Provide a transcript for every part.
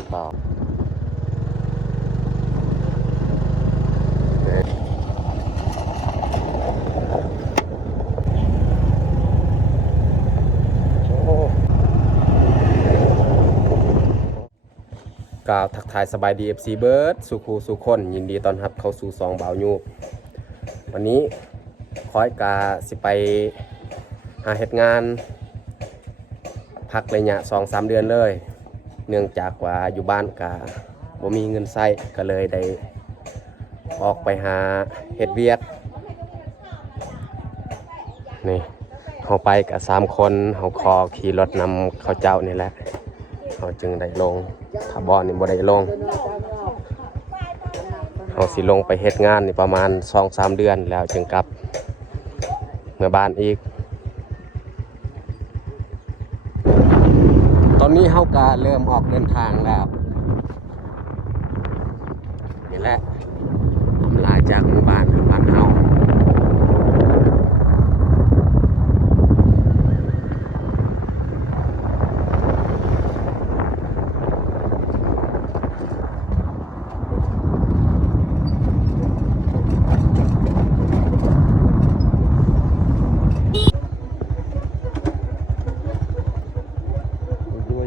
างต่อกล่าวทักทายสบายดี FC เบิร์ดสุขูสุคนยินดีต้อนรับเข้าสู่ซองบ่าวยูบวันนี้คอยกาสิไปหาเหตุงานพักระยะ 2-3 เดือนเลยเนื่องจากว่าอยู่บ้านกาบ่มีเงินใช้ก็เลยได้ออกไปหาเฮ็ดเวียกนี่เขาไปกับ3 คนเขาคอขี่รถนำเขาเจ้านี่แหละเขาจึงได้ลงถ้าบ่นี่บ่ได้ลงเขาสิลงไปเฮ็ดงานนี่ประมาณ 2-3 เดือนแล้วจึงกลับเมื่อบ้านอีกตอนนี้เขาก็เริ่มออกเดินทางแล้วนี่แหละอำลาจากหมู่บ้านเฮา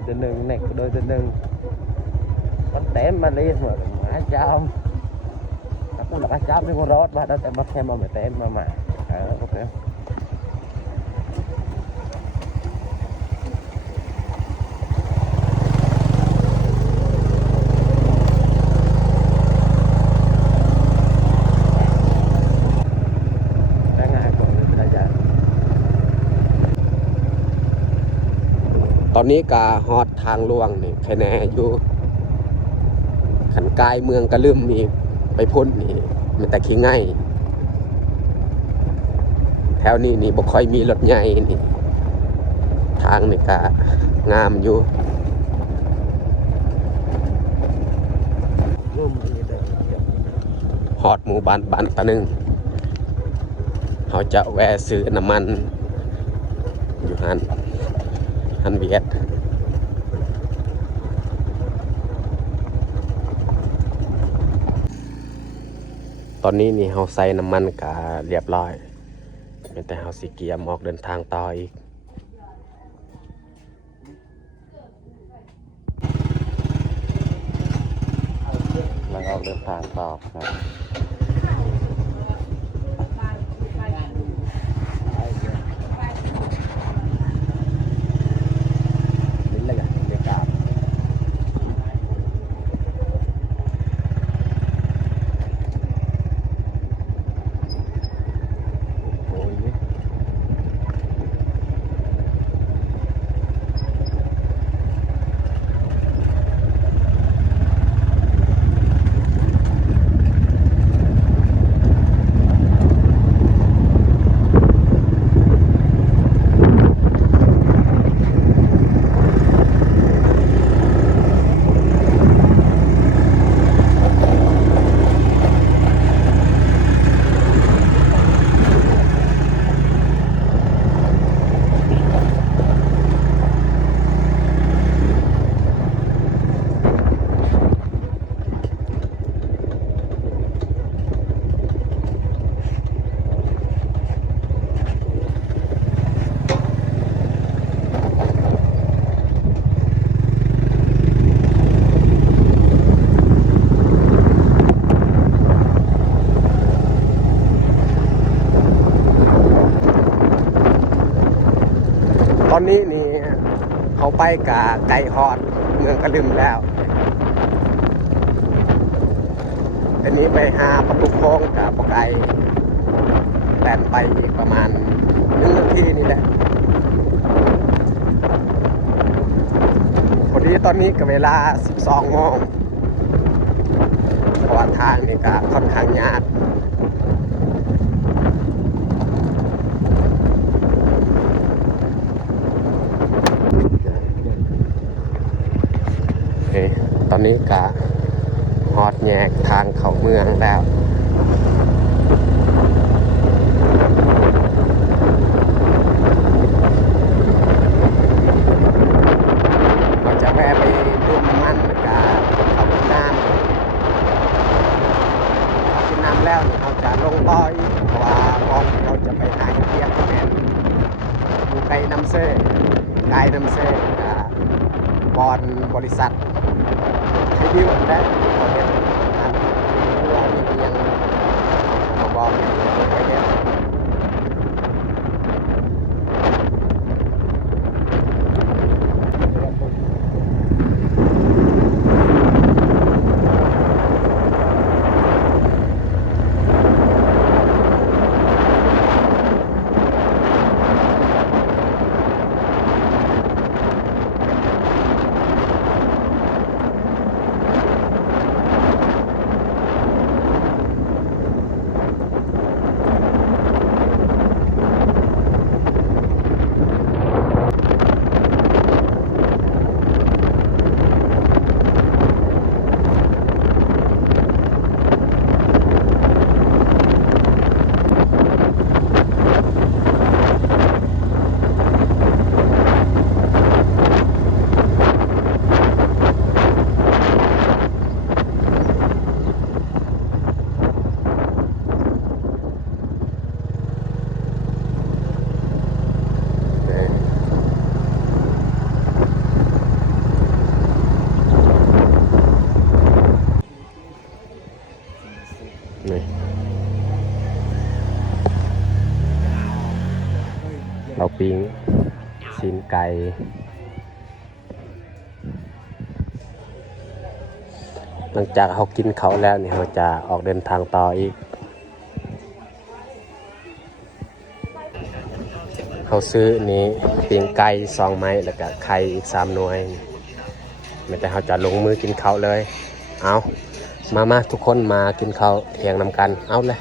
ตัวหนึ่งเน็กโดยตัวหนึ่งมันเต็มมาเลยเหมือนหมาจอมถ้าคุณหลักจอมที่คุณรถมาแต่มาแค่มาไม่เต็มมาโอเคตอนนี้กาฮอดทางล่วงนี่แค่แน่อยู่ขันกายเมืองกระลืมมีไปพ้นนี่มันแต่ขี้ง่ายแถวนี้นี่บ่ค่อยมีรถใหญ่นี่ทางนี่กางามอยู่ฮอดหมู่บ้านตะนึงเขาจะแวะซื้อน้ำมันอยู่ฮันเวียดตอนนี้นี่เราใส่น้ำมันกะเรียบร้อยแต่เราสิเกียร์ออกเดินทางต่ออีกแล้วออกเดินทางต่อครับตอนนี้นี่เขาไปกับไก่ฮอดเมืองกระลืมแล้วอันนี้ไปหาประตูโค้งกับปไก่แล่นไปอีกประมาณ1 นาทีนี่แหละพอดีตอนนี้กับเวลา 12 โมงเพราะว่าทางนี่ก็ค่อนข้างยากตอนนี้กะฮอดแยกทางเข้าเมืองแล้วก็จะแวะไปดูน้ำมันกะ ำเซ่กายน้ำเซ่กับบอลบริษัทให้ดิวได้ประเทศอันเรามีเพียงมาบอกในประเทศเราปิ้งชิ้นไก่หลังจากเขากินเขาแล้วเนี่ยเขาจะออกเดินทางต่ออีกเขาซื้อนี้ปิ้งไก่2 ไม้แล้วก็ไข่อีก3 หน่วยไม่แต่เขาจะลงมือกินเขาเลยเอามาทุกคนมากินเขาเที่ยงนำกันเอาเลย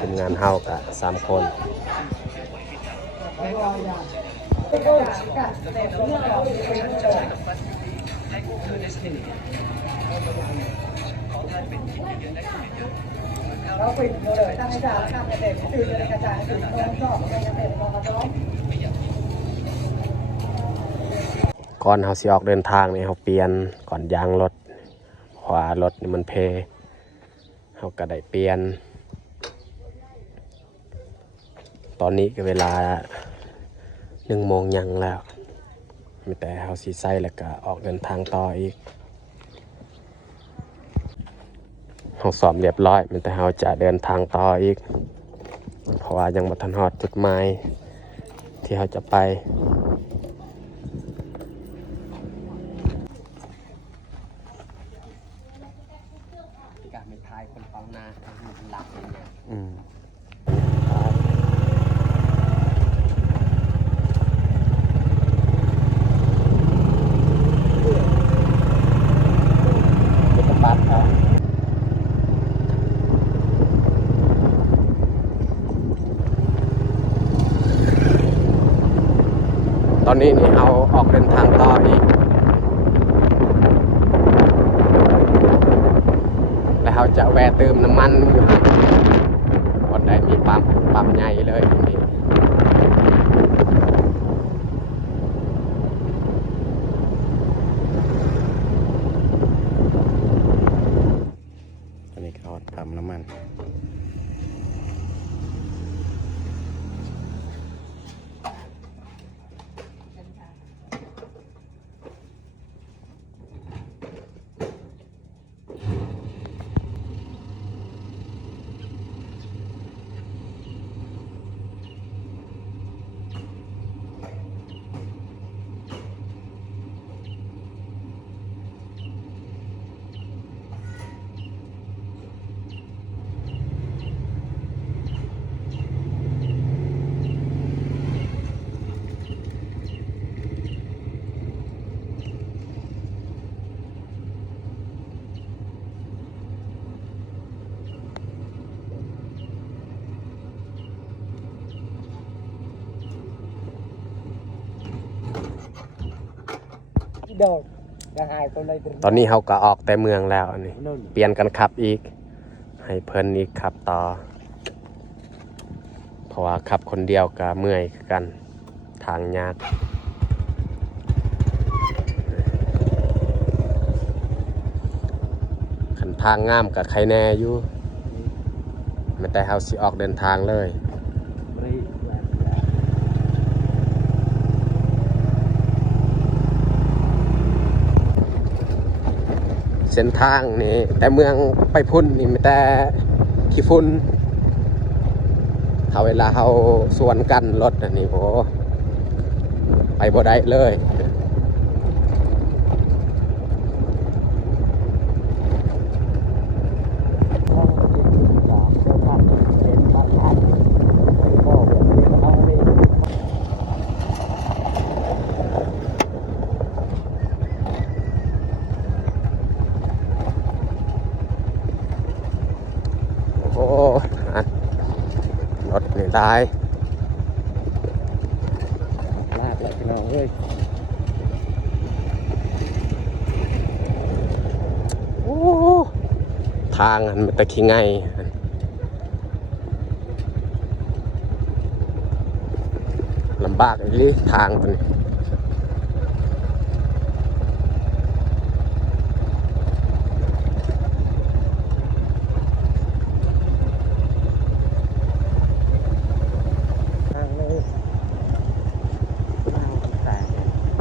ทีมงานเฮากะ3 คนเราปิดเลยตั้งให้จ่าข้ามเด็กตื่นเลยกระจายตื่นต้องชอบไม่งั้นเด็กมองมาจ้องก่อนเฮาสิออกเดินทางนี่เฮาเปลี่ยนก่อนยางรถขวารถนี่มันเพเฮาก็ได้เปลี่ยนตอนนี้ก็เวลา1 โมงยังแล้วมีแต่เฮาสิใส่แล้วก็ออกเดินทางต่ออีกเฮาซ้อมเรียบร้อยมีแต่เฮาจะเดินทางต่ออีกเพราะว่ายังบ่ทันฮอดจุดหมายที่เฮาจะไปการไม่ทายคนฟังนามันหลับอย่างเงี้ยตอนนี้นี่เอาออกเดินทางต่ออีกแล้วเราจะแวะเติมน้ำมันอยู่วันใดมีปั๊มใหญ่เลยนี่ตอนนี้เขาปั๊มน้ำมันตอนนี้เขาก็ออกแต่เมืองแล้วอันนี้เปลี่ยนกันขับอีกให้เพิ่นอีกขับต่อเพราะว่าขับคนเดียวก็เมื่อยกันทางยากขันทางงามกับใครแน่อยู่ มันแต่เฮาสิออกเดินทางเลยเส้นทางนี่แต่เมืองไปพุ่นนี่มีแต่ขี้ฝุ่นถ้าเวลาเฮาสวนกันรถอันนี้โอ้ไปบ่ได้เลยโอ้รถนี่ได้ลากเลยพี่น้องเอ้ยโอ้ทางอันมันตะขี้ไงลำบากอีหลีทางตัวนี้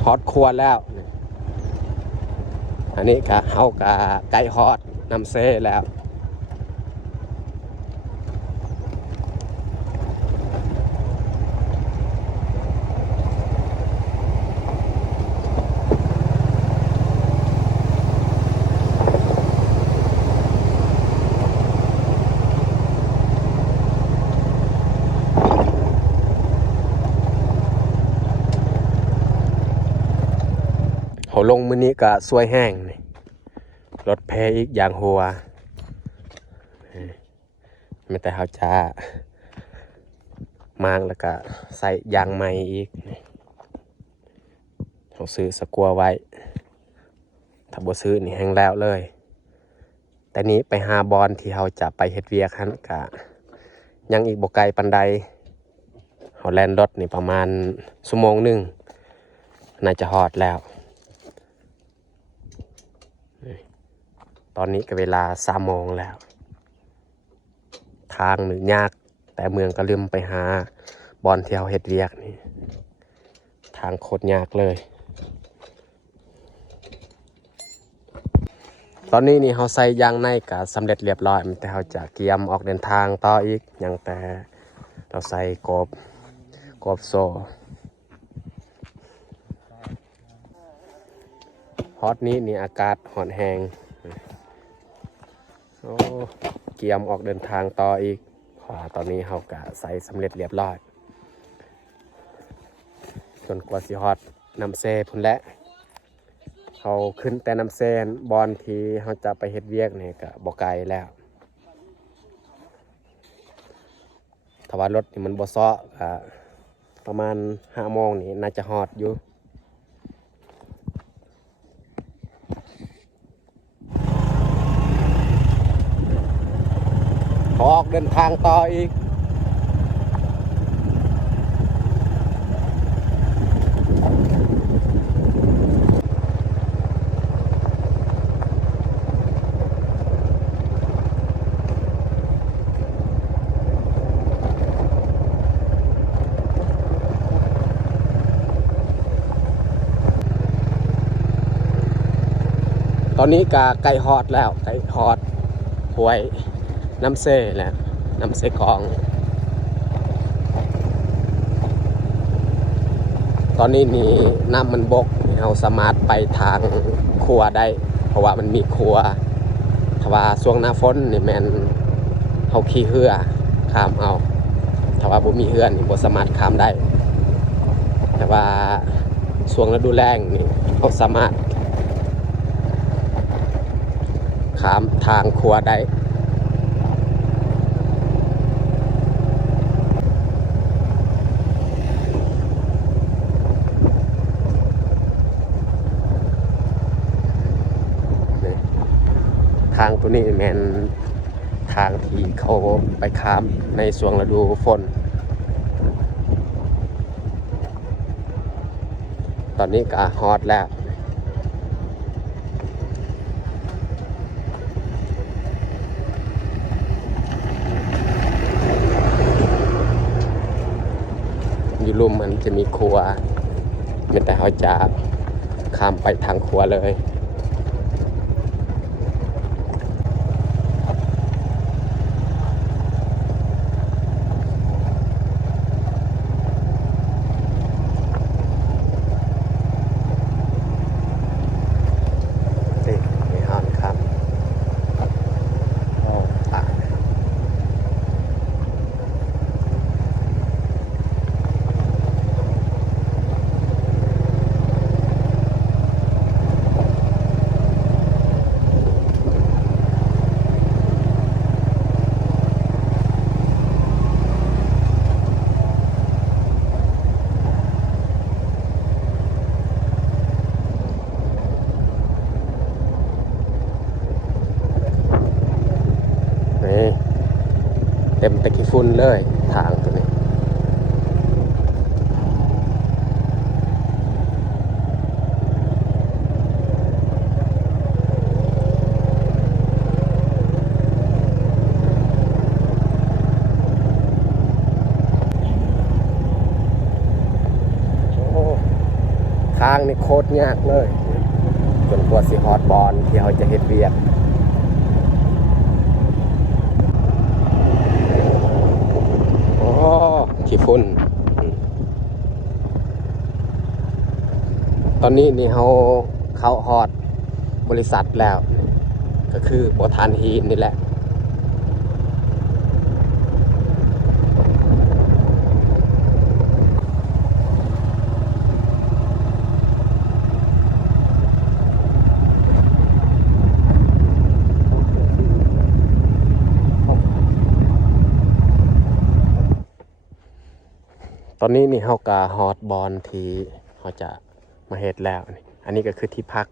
ฮอตครัวแล้วอันนี้ก็เฮากะไก่ฮอตน้ำเซ่แล้วเขาลงมื้อนี้ก็สวยแห้งนี่รถแพ้อีกอย่างหัวไม่แต่เขาจะมางแล้วก็ใส่ยางใหม่อีกเขาซื้อสกัวไว้ถ้าบ่ซื้อนี่แห้งแล้วเลยแต่นี้ไปหาบอลที่เขาจะไปเฮ็ดเวียกหันกะยังอีกบ่ไกลปานใดเขาแล่นรถนี่ประมาณชั่วโมงหนึ่งน่าจะฮอดแล้วตอนนี้ก็เวลา3 โมงแล้วทางหนึ่งยากแต่เมืองก็ลืมไปหาบอลที่เขาเฮ็ดเวียกนี่ทางโคตรยากเลยตอนนี้นี่เขาใส่ยางในก็สำเร็จเรียบร้อยแต่เขาจะเกียมออกเดินทางต่ออีกอย่างแต่เราใส่กบโซ่ฮอตนี้นี่อากาศหอนแหงโอ้เกียมออกเดินทางต่ออีกตอนนี้เขาก็ใส่สำเร็จเรียบร้อยจนกว่าสิฮอตน้ำเซ่พุ่นและเขาขึ้นแต่น้ำเซ่บอลที่เขาจะไปเฮ็ดเวียกเนี่ยก็บ่ไกลแล้วถ้าว่ารถนี่มันบ่ซ้อประมาณ5 โมงนี่น่าจะฮอตอยู่ออกเดินทางต่ออีกตอนนี้กะไก่ฮอดแล้วไก่ฮอดหวยน้ำเซ่แหละน้ำเซ่กองตอนนี้นี่น้ำมันบกเราสามารถไปทางครัวได้เพราะว่ามันมีครัวถ้าว่าช่วงหน้าฝนนี่แม่นเขาขี่เรือข้ามเอาถ้าว่าบ่มีเรือนี่บ่สามารถข้ามได้แต่ว่าช่วงฤดูแล้งนี่เขาสามารถข้ามทางครัวได้ทางตัวนี้แมนทางที่เขาไปข้ามในช่วงฤดูฝนตอนนี้ก็ฮอตแล้ว จะมีครัวมีแต่เขาจะข้ามไปทางครัวเลยนี่มีห้องครับโอ้ตายนี่เต็มตะกี้ฝุ่นเลยทางตัวนี้โอ้ทางนี่โคตรยากเลยจนกว่าสิฮอดบอลที่เขาจะเฮ็ดเวียกโอ้ขี้ฝุ่นตอนนี้นี่เขาเข้าฮอดบริษัทแล้วก็คือบ่ทานฮีนนี่แหละตอนนี้นี่เฮากะฮอดบอลที่เขาจะมาเฮ็ดแล้วนี่อันนี้ก็คือที่พัก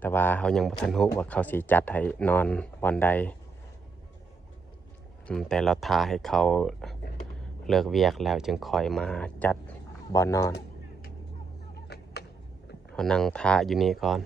แต่ว่าเขายังบ่ทันรู้ว่าเขาสิจัดให้นอนบอลใดแต่เราทาให้เขาเลิกเวียกแล้วจึงคอยมาจัดบอลนอนเขานั่งทาอยู่นี่ก่อน